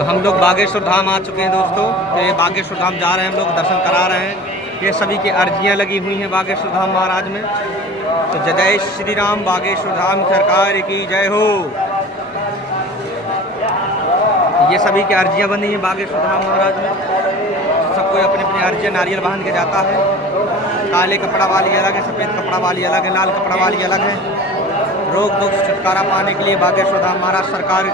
तो हम लोग बागेश्वर धाम आ चुके हैं दोस्तों। तो ये बागेश्वर धाम जा रहे हैं, हम लोग दर्शन करा रहे हैं। ये सभी की अर्जियां लगी हुई हैं बागेश्वर धाम महाराज में। तो जय जय श्री राम, बागेश्वर धाम सरकार की जय हो। ये सभी की अर्जियां बनी हैं बागेश्वर धाम महाराज में। सबको अपनी अपनी अर्जियां नारियल बांध के जाता है। काले कपड़ा वाली अलग है, सफ़ेद कपड़ा वाली अलग है, लाल कपड़ा वाली अलग है। रोग दुख छुटकारा पाने के लिए बागेश्वर धाम महाराज सरकार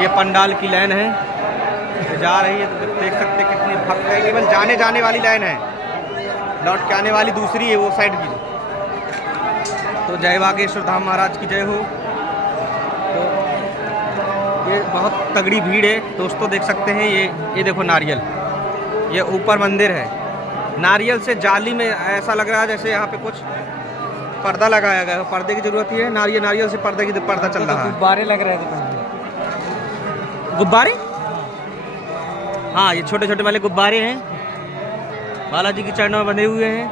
ये पंडाल की लाइन है जा रही है। तो देख सकते कितनी भक्त है। केवल जाने जाने वाली लाइन है, लौट के आने वाली दूसरी है वो साइड की। तो जय बागेश्वर धाम महाराज की जय हो। तो ये बहुत तगड़ी भीड़ है दोस्तों, देख सकते हैं। ये देखो नारियल, ये ऊपर मंदिर है। नारियल से जाली में ऐसा लग रहा है जैसे यहाँ पे कुछ पर्दा लगाया गया है। पर्दे की जरूरत ही है। नारियल से पर्दे की पर्दा चल रहा है। गुब्बारे लग रहे थे। गुब्बारे, हाँ ये छोटे छोटे वाले गुब्बारे हैं, बालाजी के चरणों में बंधे हुए हैं।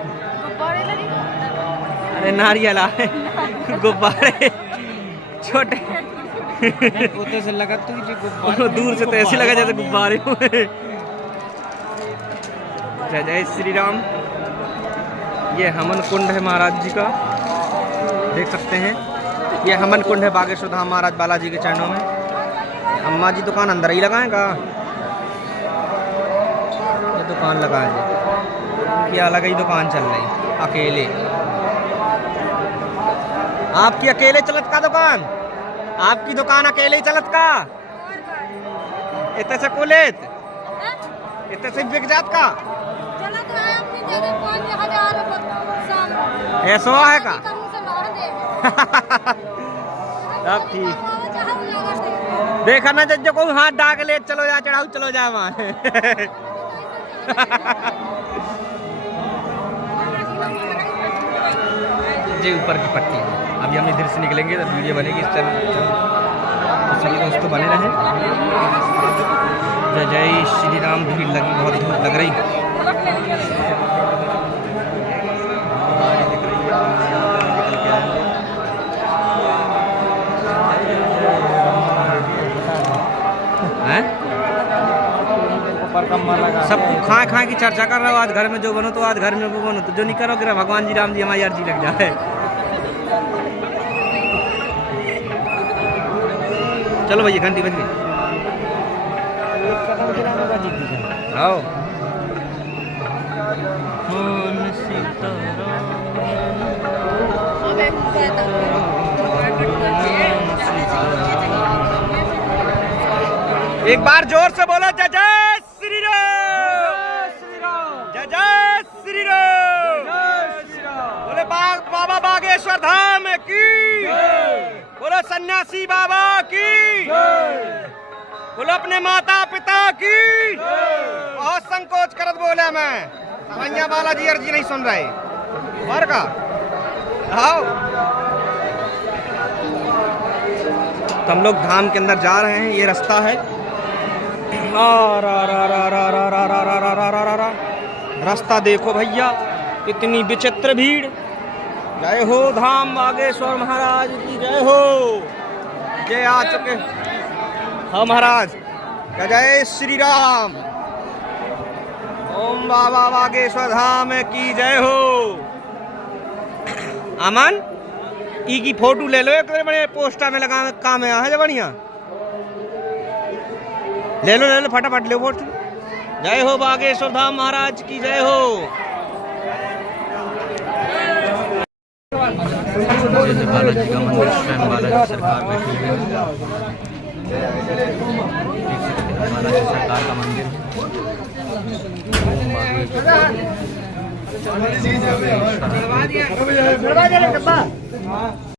अरे नारियल आए गुब्बारे छोटे से लगा तो दूर से तो ऐसे लगा जैसे गुब्बारे हुए। जय जय श्री राम। ये हमन कुंड है महाराज जी का, देख सकते हैं। ये हमन कुंड है बागेश्वर धाम महाराज बालाजी के चरणों में। अम्मा जी दुकान अंदर ही लगाएगा, ये दुकान लगाए, ये अलग ही दुकान चल रही अकेले। आपकी अकेले चलत का दुकान, आपकी दुकान अकेले ही चलत का। इतने से कुलेत इतने से बिक जात का ऐसा है का। अब ठीक देखा ना जब कोई हाथ डाक ले चलो जा, चढ़ाऊ चलो जा वहाँ। जी ऊपर की पट्टी। अभी हम इधर से निकलेंगे तो वीडियो बनेगी इस चैनल। तो सभी दोस्तों बने रहें। जय जय श्री राम। भीड़ लगी, बहुत भीड़ लग रही। सब खाए खाए की चर्चा कर रहे हो। आज घर में जो बनो तो आज घर में वो बनो, तो जो नहीं करोगे भगवान जी राम जी हमारी अर्जी लग जाए। चलो भैया घंटी बज गई। आओ एक बार जोर से बोलो जय जय श्री राम, जय जय श्री राम। बोले बाबा बागेश्वर धाम की, बोलो सन्यासी बाबा की, बोलो अपने माता पिता की। बहुत संकोच करत बोले मैं, भैया बालाजी अर्जी नहीं सुन रहे और का। आओ तो हम लोग धाम के अंदर जा रहे हैं। ये रास्ता है। रास्ता देखो भैया, इतनी विचित्र भीड़। जय हो धाम बागेश्वर महाराज की जय हो। जय आ चुके हो महाराज। जय श्री राम। ओम बाबा बागेश्वर धाम की जय हो। अमन ई की फोटो ले लो, एक बड़े पोस्टर में लगा काम है बढ़िया। ले लो फटाफट ले वोट। जय हो बागेश्वर धाम महाराज की जय हो। बालाजी का मंदिर, स्वयं बालाजी सरकार बैठी हुई है। बालाजी सरकार का मंदिर।